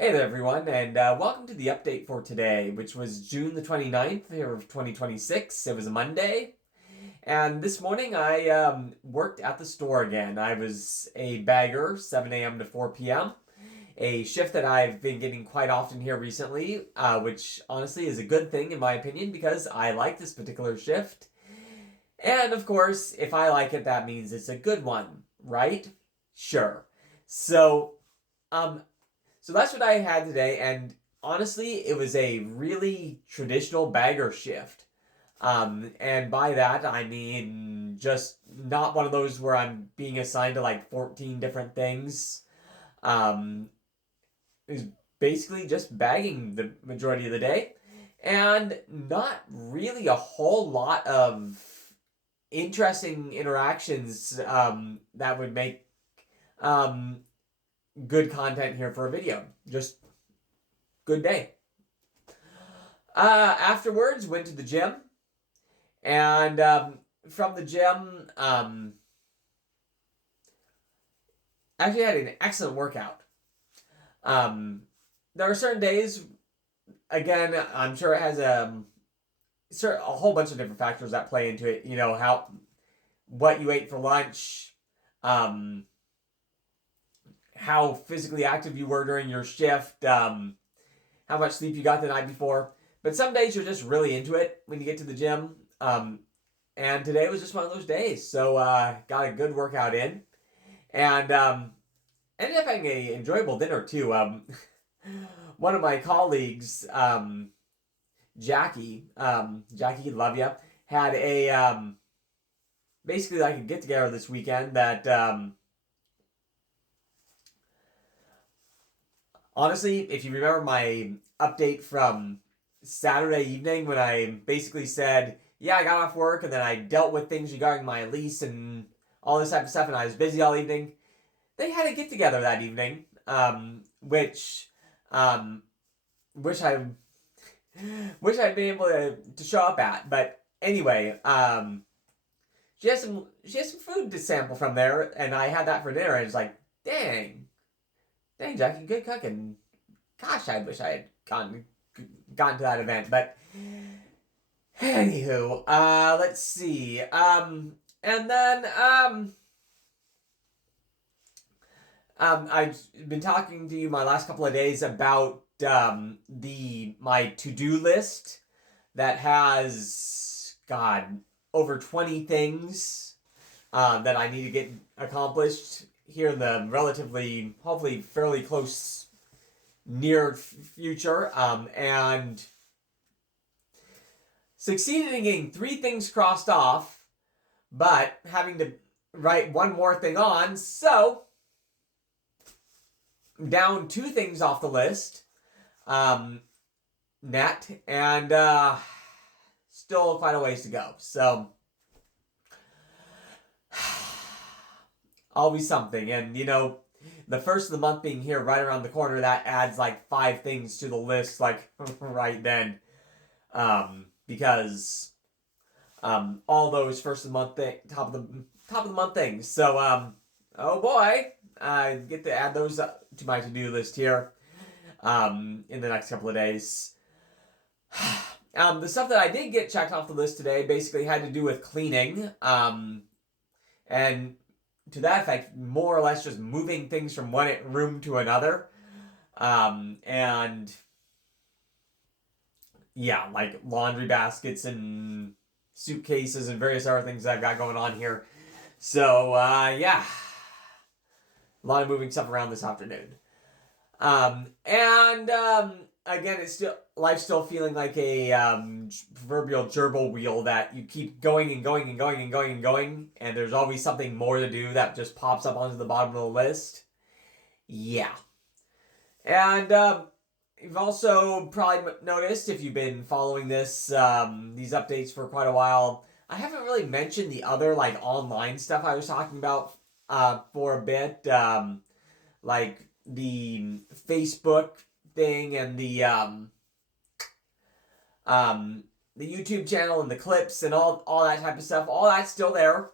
Hey there, everyone, and welcome to the update for today, which was June the 29th here of 2026. It was a Monday, and this morning I worked at the store again. I was a bagger, 7 a.m. to 4 p.m., a shift that I've been getting quite often here recently, which honestly is a good thing in my opinion because I like this particular shift. And of course, if I like it, that means it's a good one, right? Sure. So, um, so that's what I had today, and honestly, it was a really traditional bagger shift. And by that, I mean just not one of those where I'm being assigned to like 14 different things. Um, it was basically just bagging the majority of the day, and not really a whole lot of interesting interactions that would make um, good content here for a video. Just good day. Afterwards, went to the gym, and from the gym, actually had an excellent workout. Um, there are certain days, again, I'm sure it has a whole bunch of different factors that play into it. You know, what you ate for lunch, um, how physically active you were during your shift, how much sleep you got the night before. But some days you're just really into it when you get to the gym. And today was just one of those days. So got a good workout in, and ended up having a enjoyable dinner too. One of my colleagues, Jackie, love ya, had a basically like a get together this weekend that honestly, if you remember my update from Saturday evening when I basically said, yeah, I got off work and then I dealt with things regarding my lease and all this type of stuff and I was busy all evening. They had a get together that evening, which um, wish I wish I'd been able to show up at. But anyway, she has some food to sample from there, and I had that for dinner. And it's like, dang, Jackie, good cooking. Gosh, I wish I had gotten to that event. But anywho, let's see. And then I've been talking to you my last couple of days about my to-do list that has over 20 things that I need to get accomplished here in the relatively, hopefully, fairly close near future, and succeeded in getting 3 things crossed off, but having to write one more thing on, so down 2 things off the list, net, and still quite a ways to go. So always something, and the first of the month being here right around the corner, that adds like 5 things to the list, like right then, because all those first of the month top of the month things. So oh boy, I get to add those to my to do list here in the next couple of days. The stuff that I did get checked off the list today basically had to do with cleaning, and to that effect, more or less just moving things from one room to another, and yeah, like laundry baskets and suitcases and various other things I've got going on here. So yeah, a lot of moving stuff around this afternoon. And again, it's still life's still feeling like a proverbial gerbil wheel that you keep going and going and going and going and going, and there's always something more to do that just pops up onto the bottom of the list. Yeah, and you've also probably noticed if you've been following these updates for quite a while. I haven't really mentioned the other like online stuff I was talking about for a bit. Like the Facebook thing and the YouTube channel and the clips and all that type of stuff. All that's still there.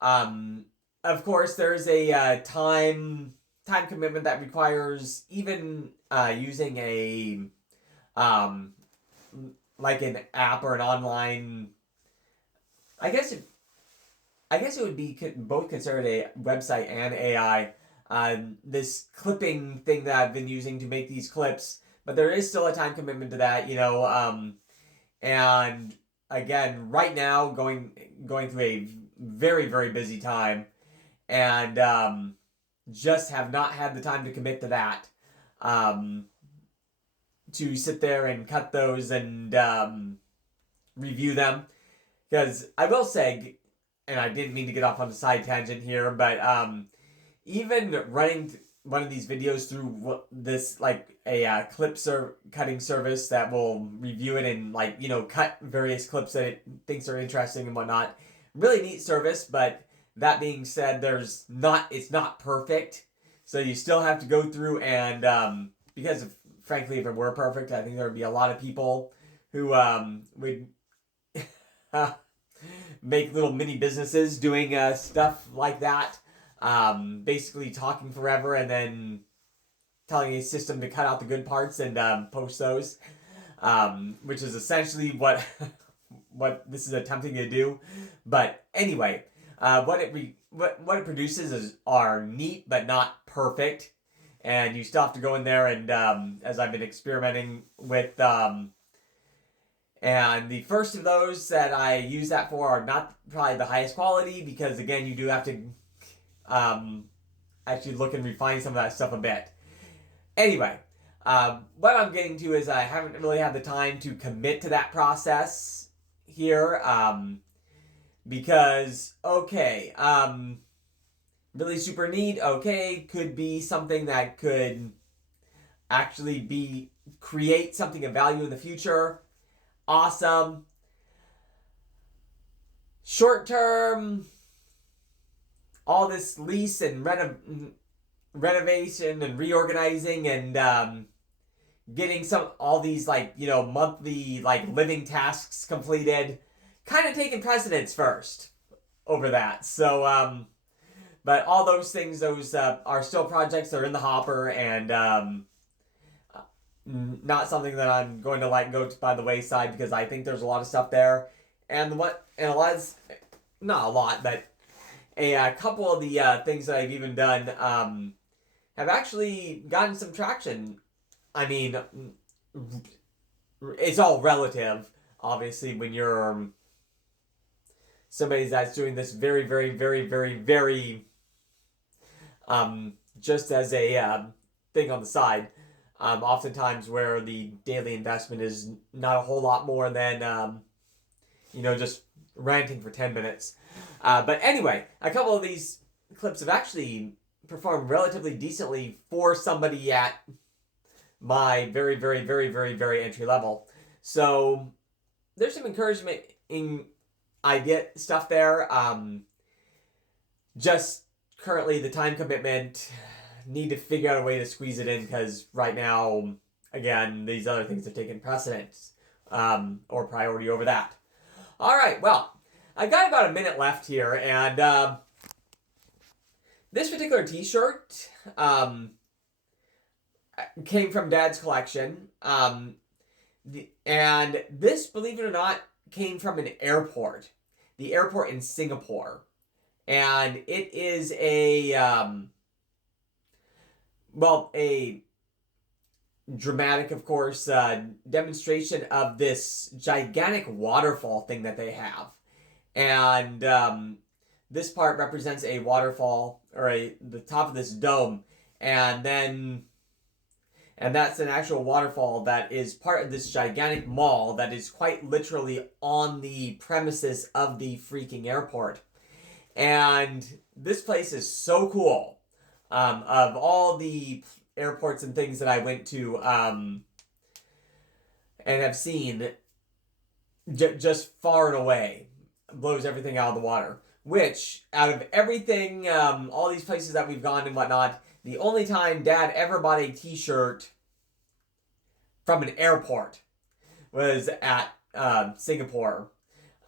Of course, there's a time time commitment that requires even using a like an app or an online. I guess it would be both considered a website and AI. This clipping thing that I've been using to make these clips, but there is still a time commitment to that, and again, right now going through a very, very busy time, and just have not had the time to commit to that. To sit there and cut those and review them, because I will say, and I didn't mean to get off on a side tangent here, but even running one of these videos through this like a cutting service that will review it and cut various clips that it thinks are interesting and whatnot. Really neat service, but that being said, it's not perfect, so you still have to go through and because frankly, if it were perfect, I think there would be a lot of people who would make little mini businesses doing stuff like that. Basically talking forever and then telling a system to cut out the good parts and post those, which is essentially what this is attempting to do. But anyway, what it produces are neat but not perfect, and you still have to go in there and as I've been experimenting with. And the first of those that I use that for are not probably the highest quality, because again, you do have to actually look and refine some of that stuff a bit. Anyway, what I'm getting to is I haven't really had the time to commit to that process here, because, okay, really super neat, okay, could be something that could actually create something of value in the future. Awesome. Short term, all this lease and renovation and reorganizing and getting all these monthly living tasks completed, kind of taking precedence first over that. So but all those things, those are still projects that are in the hopper, and not something that I'm going to let go by the wayside, because I think there's a lot of stuff there, and not a lot, but a couple of the things that I've even done have actually gotten some traction. I mean, it's all relative, obviously, when you're somebody that's doing this very, very, very, very, very just as a thing on the side. Oftentimes where the daily investment is not a whole lot more than just ranting for 10 minutes. But anyway, a couple of these clips have actually performed relatively decently for somebody at my very, very, very, very, very entry level. So there's some encouragement in idea stuff there. Just currently the time commitment, need to figure out a way to squeeze it in, because right now, again, these other things have taken precedence or priority over that. All right, well, I've got about a minute left here, and this particular t-shirt came from Dad's collection, and this, believe it or not, came from an airport, the airport in Singapore, and it is a dramatic, of course, demonstration of this gigantic waterfall thing that they have. And this part represents a waterfall, or the top of this dome, and that's an actual waterfall that is part of this gigantic mall that is quite literally on the premises of the freaking airport. And this place is so cool. Of all the airports and things that I went to and have seen, just far and away blows everything out of the water. Which, out of everything, all these places that we've gone and whatnot, the only time Dad ever bought a t-shirt from an airport was at Singapore.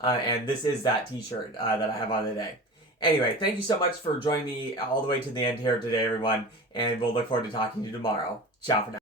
And this is that t-shirt that I have on today. Anyway, thank you so much for joining me all the way to the end here today, everyone, and we'll look forward to talking to you tomorrow. Ciao for now.